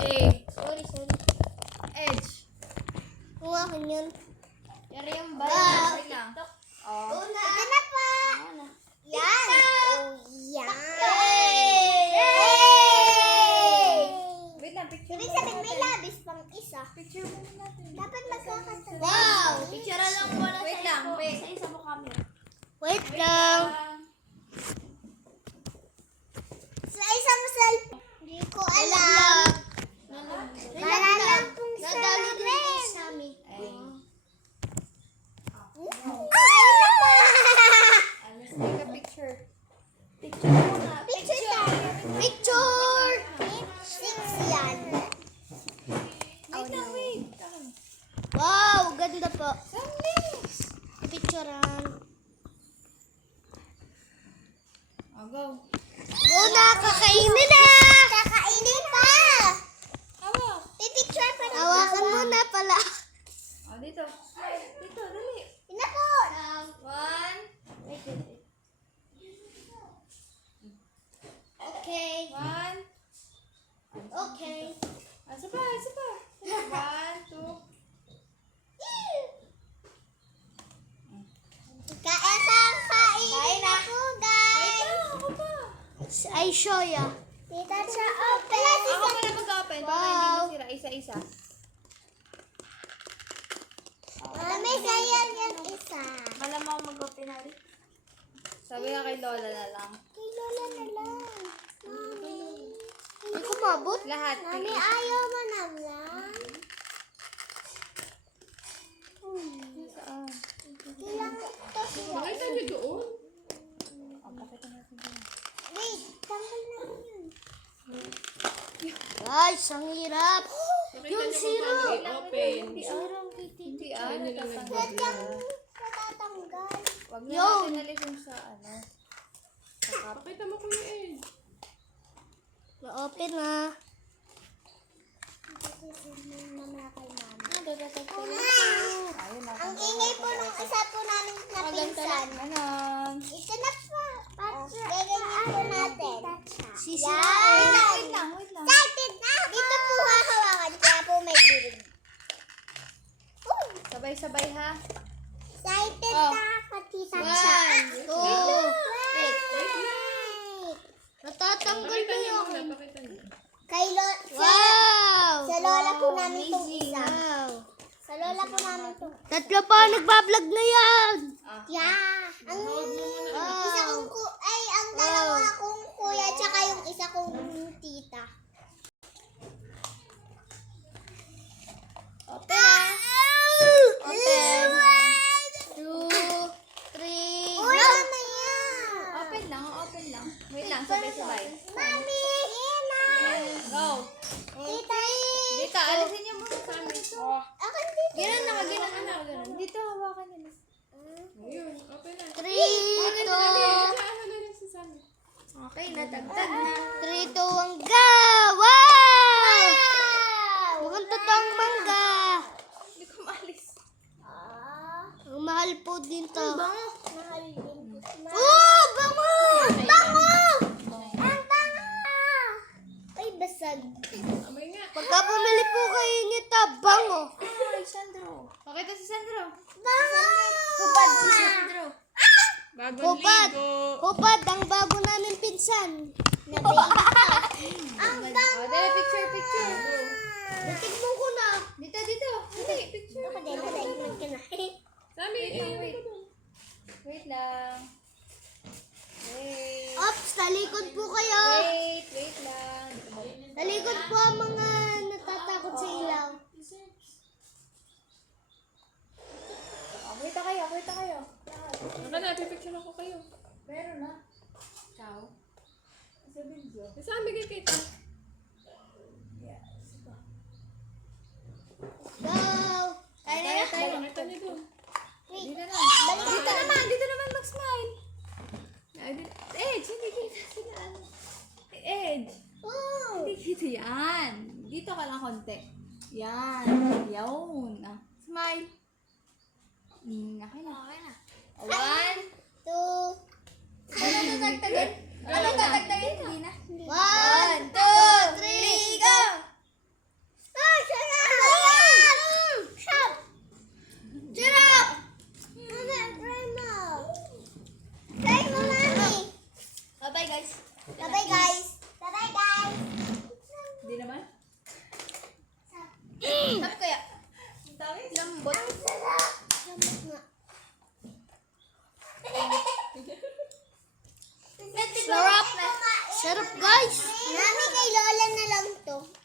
Sorry. Edge. Kung akin yun. Yari yung Wow. bayan. Wait lang. Oh. Ito na pa. Yan. Yan. Wait lang, picture Ibig muna sabihin may natin. labis pang isa. Picture muna natin. Dapat magkakasal. Wow! Picture lang muna Wait sa lang, ito. wait. Sa isa mo camera. Wait lang. Sa isang cellphone. Hindi ko alam. Wala lang pong sa akin. Ay. Let's take a picture. Picture muna. Picture tayo. Picture. Six yan. Wait lang, wait. Wow, ganda po. Sundays. Picturean. Oh, go. Go na, kakainin na. Kakainin pa. Hawak. Pipicture pa rin. Hawakan mo na pala. Oh, dito. Dito, dali. Ina po. One. Wait. Okay. One. Okay. Isa pa. One, two. Kain na po, Wait guys. lang, ako pa. Ay, Shoya. Tita sa open. Ako pa na mag-open para hindi Wow. masira isa-isa. Mami, kaya yan isa. Malamang mag-open na rin. Sabi nga kay Lola na lang. Kay Lola na lang. Mami. Ay, kumabot. Lahat. Mami, ayaw mo na lang. Saan? Kailangan ito siya. Pakita niyo doon. Wait, tanggal na rin yun. Guys, ang hirap. Yung zero. Open. Hindi Sadyang natatanggal. Wag na Yun. natin alisin sa ano. Pakita mo kuya eh. Na-open na. Mamaya kay mama. Ayun na. Ang ingay po nung isa po namin na pinsan. Ganon. Ito na po. Gaganyan po natin. Wait Yan. lang. Excited na ako. Dito po hahawakan. Kaya po may birig. Sabay-sabay ha. Excited Oh. na ako, tita. One, two. Wait. Natatanggal na yun. Kay wow! Sa lola po namin itong isa. Sa lola po namin itong tatlo pa, nagbablog na yan. Yeah. Ang isa kong ang dalawa kong kuya tsaka yung isa kong tita. Open. Open. 1, 2, 3. Uy, ano yan? Open lang. Wait lang, sabay-sabay. Mami! Go. Tita! Dito, alisin niyo muna sa amin. Akin dito. Ganun na, ganun. Dito, hawakan nila. 3, 2, Okay, natagtag na. 3, 2, 1, go! Wow! Mukhang totoong mangga. Hindi ko maalis. Ang mahal po din to. Mahal din. Oh, bango! Ang bango! Ang bango! Ay, basag. Amay nga. Pagka bumili po kayo nito, bango. Ay, Sandro. Pakita si Sandro. Bango! Hubad si Sandro. Hubad! Hubad, ang bago namin pinsan. Ang bango! Oh, dali, picture. Natignan ko na. Dito. Dali, picture. Sabi, Wait lang. Wait. Ops, talikod po kayo. Wait lang. Talikod po ang mga natatakot sa ilaw. Oh, kita kayo. Baka na, pipicture ako kayo. Meron na. Ciao. Sa video. Saan bigay kita? Go! Kaya na tayo. Bakit niyo doon? Dito na. Balik Dito naman mag-smile. Edge, hindi kita sila. Edge. Oh! Hindi kita yan. Dito ka lang konti. Yan. Yun. Smile. Okay na. 1. 2, Ano tatagtagin? Hindi na. 1, 2, 3, go! Sarap guys. Mami, kay Lola na lang to.